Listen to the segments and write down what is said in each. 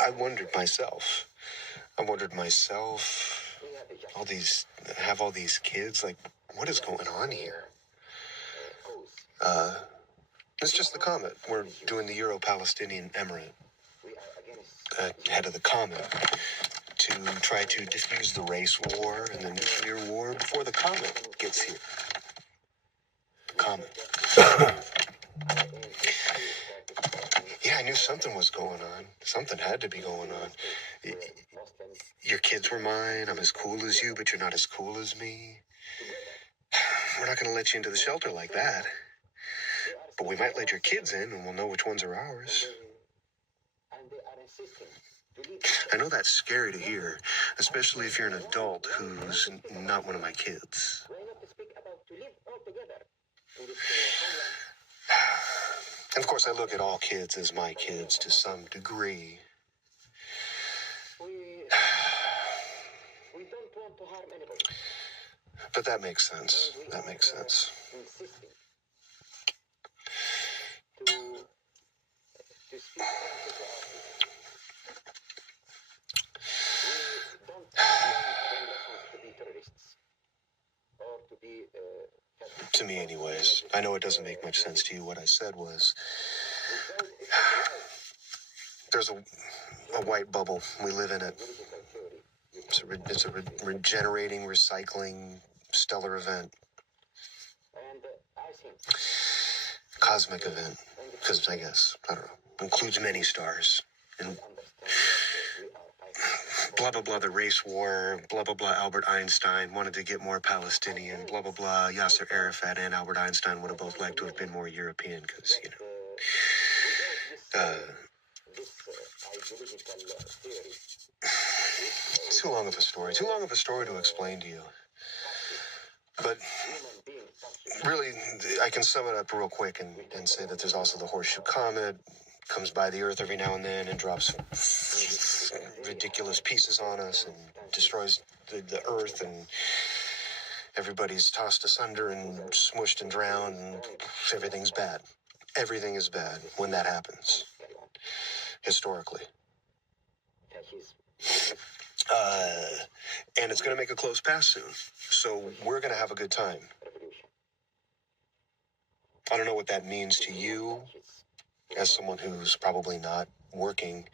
I wondered myself. All these kids, like, what is going on here? It's just the comet. We're doing the Euro-Palestinian Emirate ahead of the comet to try to defuse the race war and the nuclear war before the comet gets here. Comet. Yeah, I knew something was going on. Something had to be going on. Your kids were mine. I'm as cool as you, but you're not as cool as me. We're not going to let you into the shelter like that. But we might let your kids in, and we'll know which ones are ours. I know that's scary to hear, especially if you're an adult who's not one of my kids. And of course, I look at all kids as my kids to some degree. But that makes sense. To me, anyways. I know it doesn't make much sense to you. What I said was, there's a white bubble. We live in it. It's a regenerating, recycling, stellar event. Cosmic event. Because I guess, I don't know, includes many stars. And blah, blah, blah, the race war, blah, blah, blah, Albert Einstein wanted to get more Palestinian, blah, blah, blah, Yasser Arafat and Albert Einstein would have both liked to have been more European because, too long of a story to explain to you. But really, I can sum it up real quick and say that there's also the Horseshoe Comet, comes by the Earth every now and then and drops ridiculous pieces on us and destroys the Earth, and everybody's tossed asunder and smushed and drowned, and everything's bad. Everything is bad when that happens, historically. And it's going to make a close pass soon, so we're going to have a good time. I don't know what that means to you, as someone who's probably not working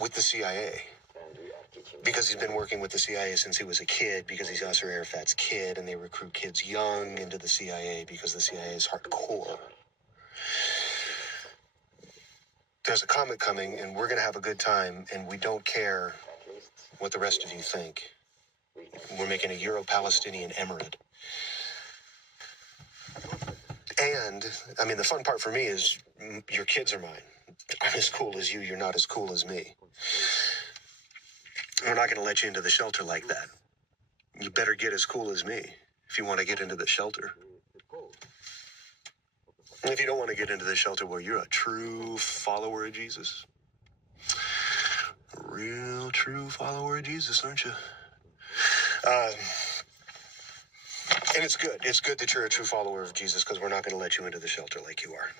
with the CIA. Because he's been working with the CIA since he was a kid, because he's Yasser Arafat's kid, and they recruit kids young into the CIA because the CIA is hardcore. There's a comet coming, and we're going to have a good time, and we don't care what the rest of you think. We're making a Euro-Palestinian Emirate. And, I mean, the fun part for me is your kids are mine. I'm as cool as you. You're not as cool as me. We're not going to let you into the shelter like that. You better get as cool as me if you want to get into the shelter. And if you don't want to get into the shelter, well, you're a true follower of Jesus. A real true follower of Jesus, aren't you? And it's good. It's good that you're a true follower of Jesus, because we're not going to let you into the shelter like you are.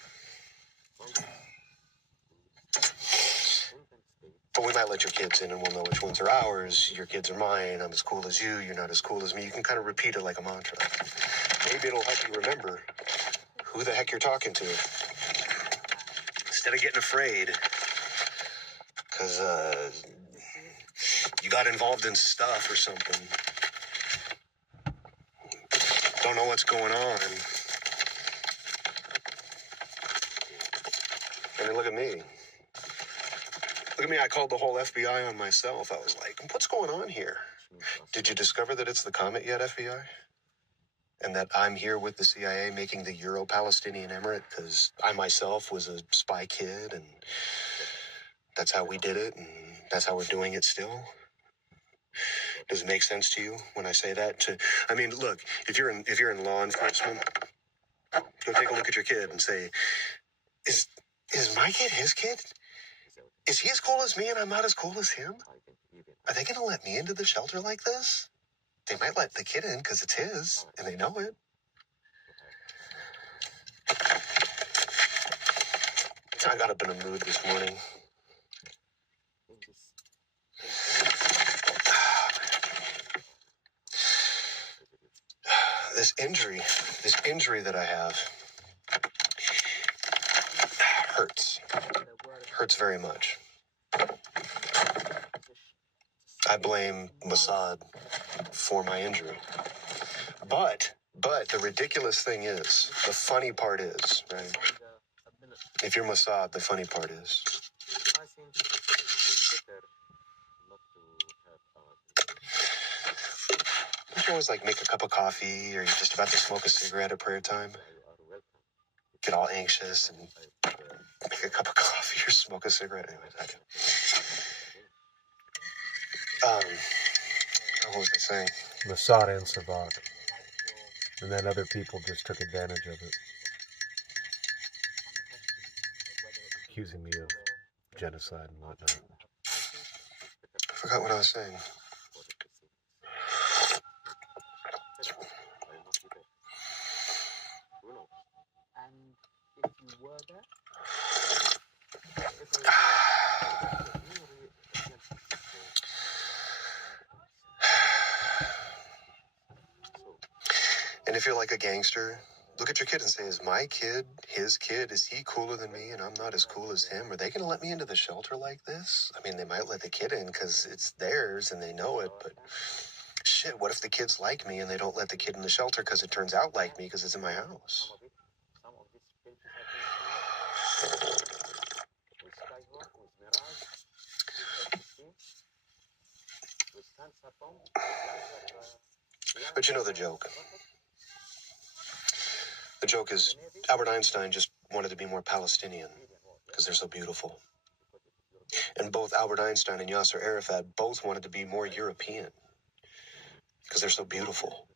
But we might let your kids in, and we'll know which ones are ours. Your kids are mine. I'm as cool as you. You're not as cool as me. You can kind of repeat it like a mantra. Maybe it'll help you remember who the heck you're talking to, instead of getting afraid because you got involved in stuff or something. Don't know what's going on. I mean, look at me. I called the whole FBI on myself. I was like, what's going on here? Did you discover that it's the comet yet, FBI? And that I'm here with the CIA making the Euro-Palestinian Emirate because I myself was a spy kid, and that's how we did it, and that's how we're doing it still? Does it make sense to you when I say that? I mean, look, if you're in law enforcement, go take a look at your kid and say, is my kid his kid? Is he as cool as me and I'm not as cool as him? Are they going to let me into the shelter like this? They might let the kid in because it's his, and they know it. I got up in a mood this morning. This injury that I have hurts. Hurts very much. I blame Mossad for my injury. But the ridiculous thing is, the funny part is, right? If you're Mossad, the funny part is, don't you always like make a cup of coffee, or you're just about to smoke a cigarette at prayer time? Get all anxious and make a cup of coffee or smoke a cigarette. Anyways, I do. What was I saying? Mossad and Savak. And then other people just took advantage of it, accusing me of genocide and whatnot. I forgot what I was saying. And if you're like a gangster, look at your kid and say, is my kid, his kid, is he cooler than me and I'm not as cool as him? Are they going to let me into the shelter like this? I mean, they might let the kid in because it's theirs and they know it, but shit, what if the kids like me and they don't let the kid in the shelter because it turns out like me because it's in my house? But you know the joke. The joke is Albert Einstein just wanted to be more Palestinian because they're so beautiful. And both Albert Einstein and Yasser Arafat both wanted to be more European because they're so beautiful.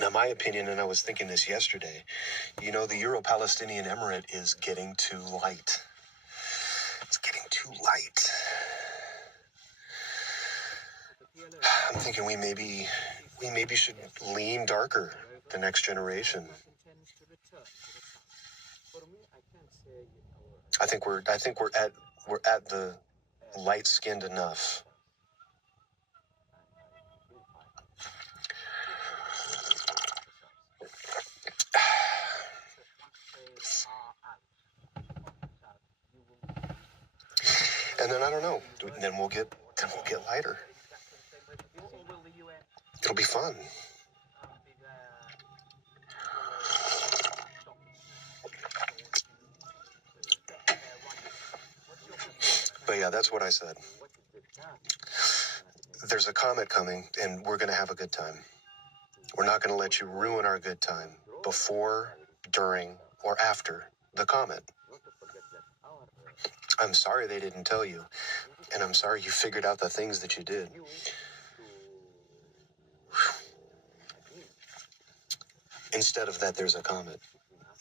Now, my opinion, and I was thinking this yesterday, you know, the Euro-Palestinian Emirate is getting too light. It's getting too light. I'm thinking we maybe should lean darker the next generation. I think we're at the light-skinned enough. And then I don't know. Then we'll get lighter. It'll be fun. But yeah, that's what I said. There's a comet coming, and we're going to have a good time. We're not going to let you ruin our good time before, during, or after the comet. I'm sorry they didn't tell you, and I'm sorry you figured out the things that you did. Instead of that, there's a comet,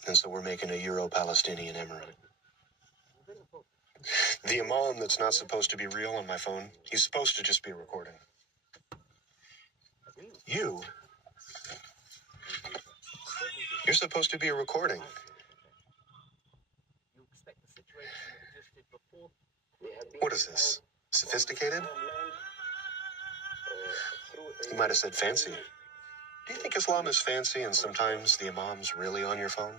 and so we're making a Euro-Palestinian Emirate. The Imam that's not supposed to be real on my phone, he's supposed to just be recording. You're supposed to be a recording. What is this? Sophisticated? You might have said fancy. Do you think Islam is fancy and sometimes the Imam's really on your phone?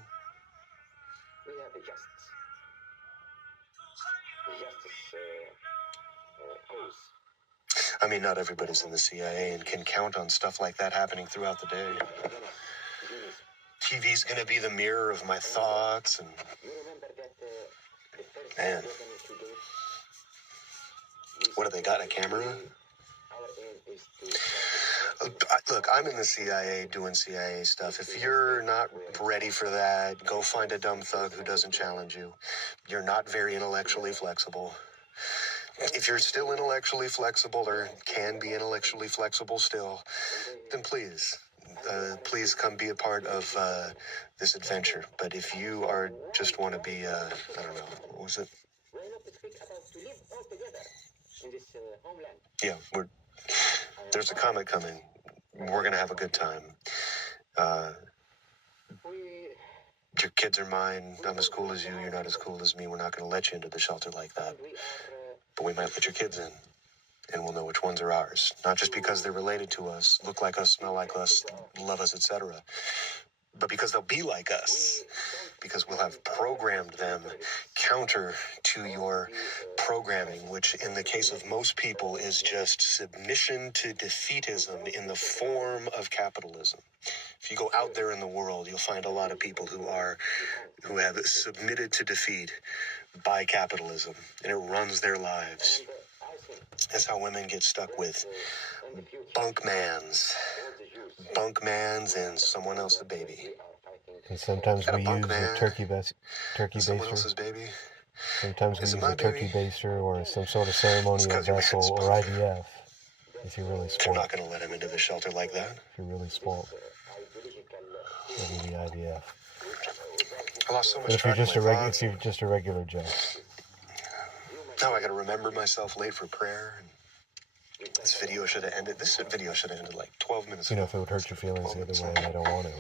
I mean, not everybody's in the CIA and can count on stuff like that happening throughout the day. TV's gonna be the mirror of my thoughts, and man, what have they got, a camera? Look, I'm in the CIA doing CIA stuff. If you're not ready for that, go find a dumb thug who doesn't challenge you. You're not very intellectually flexible. If you're still intellectually flexible or can be intellectually flexible still, then please come be a part of this adventure. But if you are just want to be, I don't know, what was it? Yeah, there's a comet coming. We're going to have a good time. Your kids are mine. I'm as cool as you. You're not as cool as me. We're not going to let you into the shelter like that. But we might let your kids in, and we'll know which ones are ours. Not just because they're related to us, look like us, smell like us, love us, etc., but because they'll be like us. Because we'll have programmed them counter to your programming, which in the case of most people is just submission to defeatism in the form of capitalism. If you go out there in the world, you'll find a lot of people who have submitted to defeat by capitalism, and it runs their lives. That's how women get stuck with bunkmans and someone else's baby. And sometimes we use a turkey Someone baster. else's baby. Sometimes we Is it use my a turkey baby? baster or some sort of ceremonial 'cause your vessel man's or punk. IVF. If you're really We're spoiled. not going to let him into the shelter like that. If you're really spoiled. It'll be IVF. I lost so much But if you're track of my thoughts. if you're just a regular Joe. Now I got to remember myself late for prayer. This video should have ended like 12 minutes You know, ago. if it would hurt your feelings the other way, and I don't want to.